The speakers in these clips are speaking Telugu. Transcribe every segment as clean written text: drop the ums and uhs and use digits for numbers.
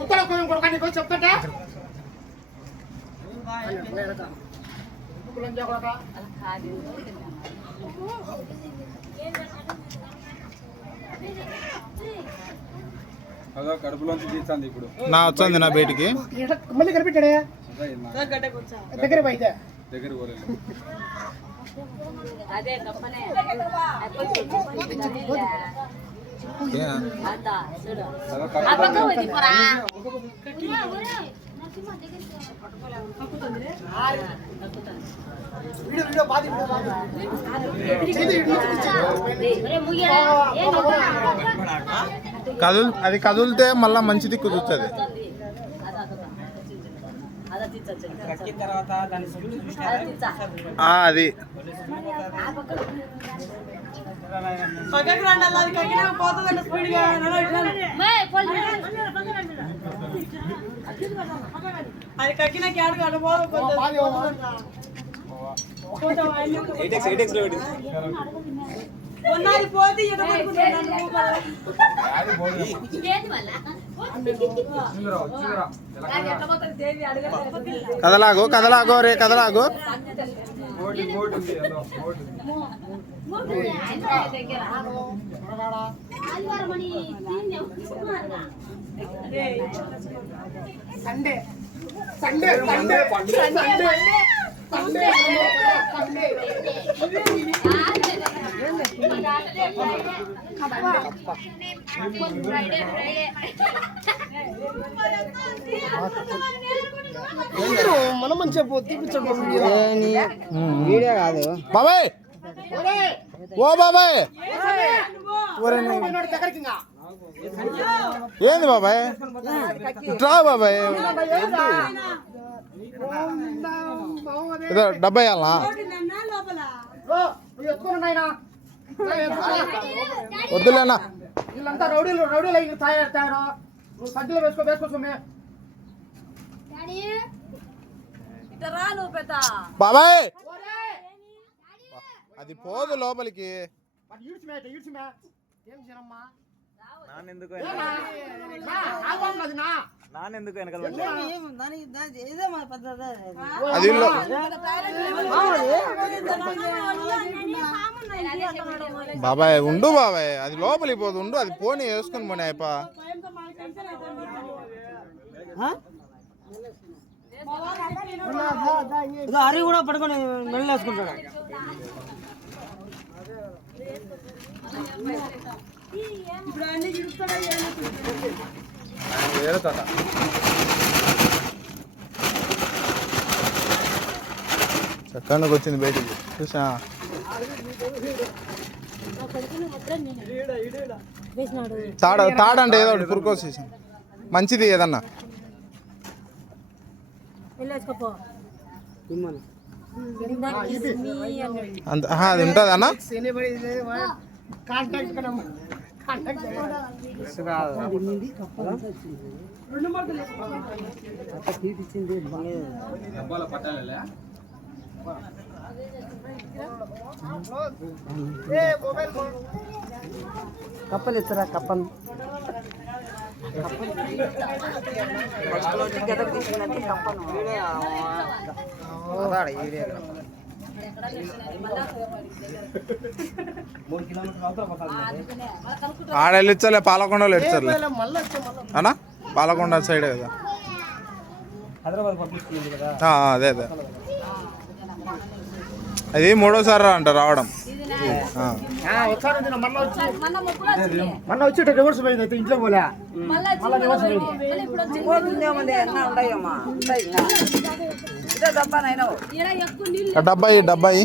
చెప్తా కడుపులోంచి తీర్చాంది ఇప్పుడు నా వచ్చింది నా బయటికి మళ్ళీ కనిపెట్టాడే దగ్గర పోయితే దగ్గర పోలేదు అది కదులితే మళ్ళా మంచిది కుదురుతుంది. అది అది కక్కిన క్యాడ్ కదలాగు కదలాగో రే కదలాగు. సండే సండే సండే సండే మనం చెప్పు వీడియో కాదు బాబాయ్. ఓ బాబాయ్ ఏంది బాబాయ్ ఇట్రా బాబాయ్. ఏదో డబ్బా వేయాలనా? వద్దులేనా వీళ్ళంతా రౌడీలు రౌడీలు అయ్యి తయారు నువ్వు సజ్జలు వేసుకోమే బాబాయ్. అది పోదు లోపలికి. అది బాబాయ్ ఉండు బాబాయ్, అది లోపలికి పోదు ఉండు. అది పోనీ వేసుకొని పోనీ అయిప. అరి కూడా పడుకొని మెళ్ళేసుకుంటాడు. చక్కగా వచ్చింది బయటికి చూసా. తాడంటే ఏదో ఒకటి పురుకోసేసి మంచిది ఏదన్నా. అది ఉంటుంది అన్న. కప్పలు ఇస్తారా? కప్పలు ఆడ వెళ్ళిచ్చలే, పాలకొండలో ఇచ్చారులే అన్నా. పాలకొండ సైడ్ కదా. అదే అదే అది మూడోసారి అంట రావడం. మొన్న వచ్చి రివర్స్ పోయింది అయితే ఇంట్లో పోలే. డబ్బాయి డబ్బాయి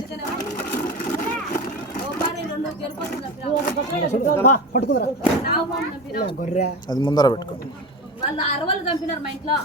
అది ముందర పెట్టుకో. వాళ్ళు అరవలు చంపినారు మా ఇంట్లో.